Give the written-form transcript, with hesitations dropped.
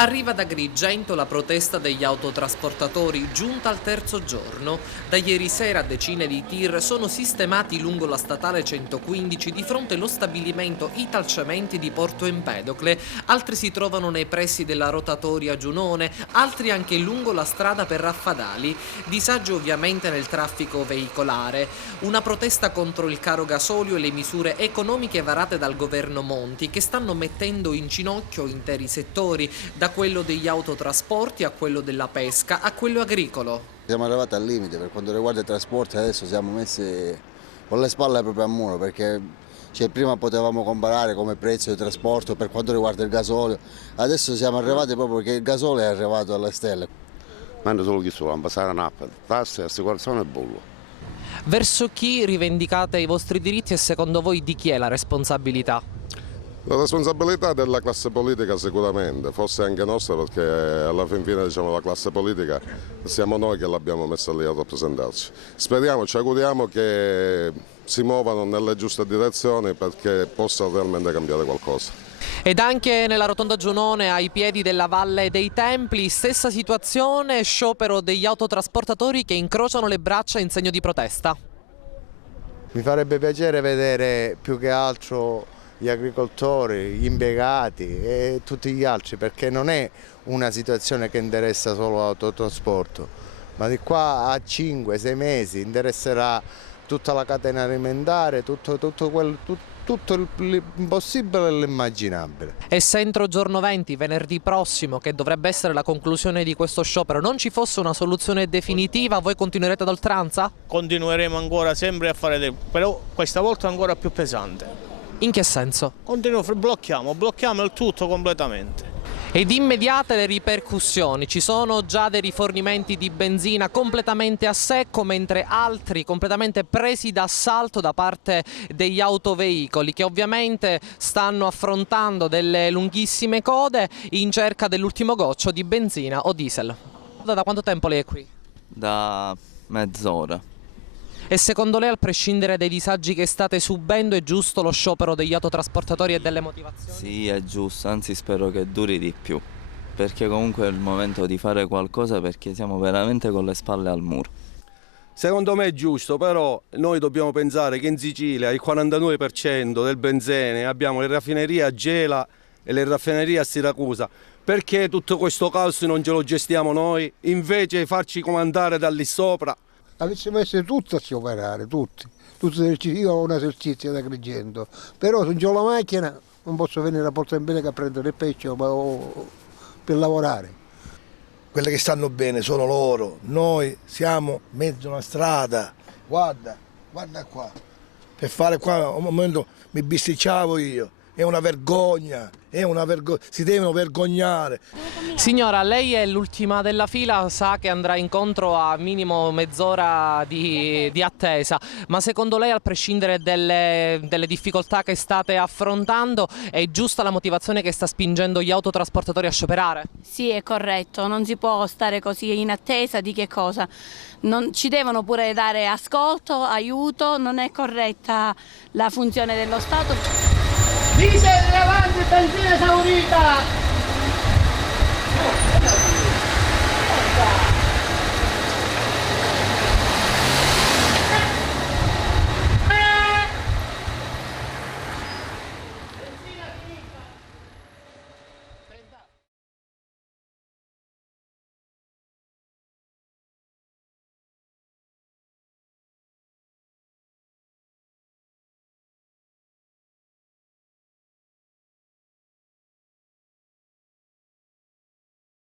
Arriva da Agrigento la protesta degli autotrasportatori, giunta al terzo giorno. Da ieri sera decine di tir sono sistemati lungo la statale 115 di fronte allo stabilimento Italcementi di Porto Empedocle. Altri si trovano nei pressi della rotatoria Giunone, altri anche lungo la strada per Raffadali. Disagio ovviamente nel traffico veicolare. Una protesta contro il caro gasolio e le misure economiche varate dal governo Monti, che stanno mettendo in ginocchio interi settori, da quello degli autotrasporti a quello della pesca a quello agricolo. Siamo arrivati al limite per quanto riguarda i trasporti, adesso siamo messi con le spalle proprio al muro, perché prima potevamo comparare come prezzo di trasporto per quanto riguarda il gasolio, adesso siamo arrivati proprio perché il gasolio è arrivato alle stelle. Manda solo chi sulla, passare un'app, tasse, assicurazione e bollo. Verso chi rivendicate i vostri diritti e secondo voi di chi è la responsabilità? La responsabilità della classe politica sicuramente, forse anche nostra, perché alla fin fine la classe politica siamo noi che l'abbiamo messa lì a rappresentarci. Speriamo, ci auguriamo che si muovano nelle giuste direzioni perché possa realmente cambiare qualcosa. Ed anche nella rotonda Giunone, ai piedi della Valle dei Templi, stessa situazione, sciopero degli autotrasportatori che incrociano le braccia in segno di protesta. Mi farebbe piacere vedere più che altro gli agricoltori, gli impiegati e tutti gli altri, perché non è una situazione che interessa solo l'autotrasporto, ma di qua a 5-6 mesi interesserà tutta la catena alimentare, tutto l'impossibile e l'immaginabile. E se entro giorno 20, venerdì prossimo, che dovrebbe essere la conclusione di questo sciopero, non ci fosse una soluzione definitiva, voi continuerete ad oltranza? Continueremo ancora sempre a fare, però questa volta ancora più pesante. In che senso? Blocchiamo il tutto completamente. Ed immediate le ripercussioni, ci sono già dei rifornimenti di benzina completamente a secco, mentre altri completamente presi d'assalto da parte degli autoveicoli, che ovviamente stanno affrontando delle lunghissime code in cerca dell'ultimo goccio di benzina o diesel. Da quanto tempo lei è qui? Da mezz'ora. E secondo lei, al prescindere dai disagi che state subendo, è giusto lo sciopero degli autotrasportatori e delle motivazioni? Sì, è giusto, anzi spero che duri di più, perché comunque è il momento di fare qualcosa, perché siamo veramente con le spalle al muro. Secondo me è giusto, però noi dobbiamo pensare che in Sicilia il 49% del benzene abbiamo le raffinerie a Gela e le raffinerie a Siracusa. Perché tutto questo caos non ce lo gestiamo noi, invece di farci comandare da lì sopra? Avessimo essere tutti a scioperare, tutti. Io ho un esercizio da Agrigento, però se non ho la macchina non posso venire a Porto Empedocle a prendere il pesce per lavorare. Quelle che stanno bene sono loro, noi siamo mezzo una strada, guarda qua, per fare qua un momento mi bisticciavo io. È una vergogna, si devono vergognare. Signora, lei è l'ultima della fila, sa che andrà incontro a minimo mezz'ora di attesa, ma secondo lei, al prescindere delle difficoltà che state affrontando, è giusta la motivazione che sta spingendo gli autotrasportatori a scioperare? Sì, è corretto, non si può stare così in attesa di che cosa? Ci devono pure dare ascolto, aiuto, non è corretta la funzione dello Stato. Diesel avanti, benzina esaurita!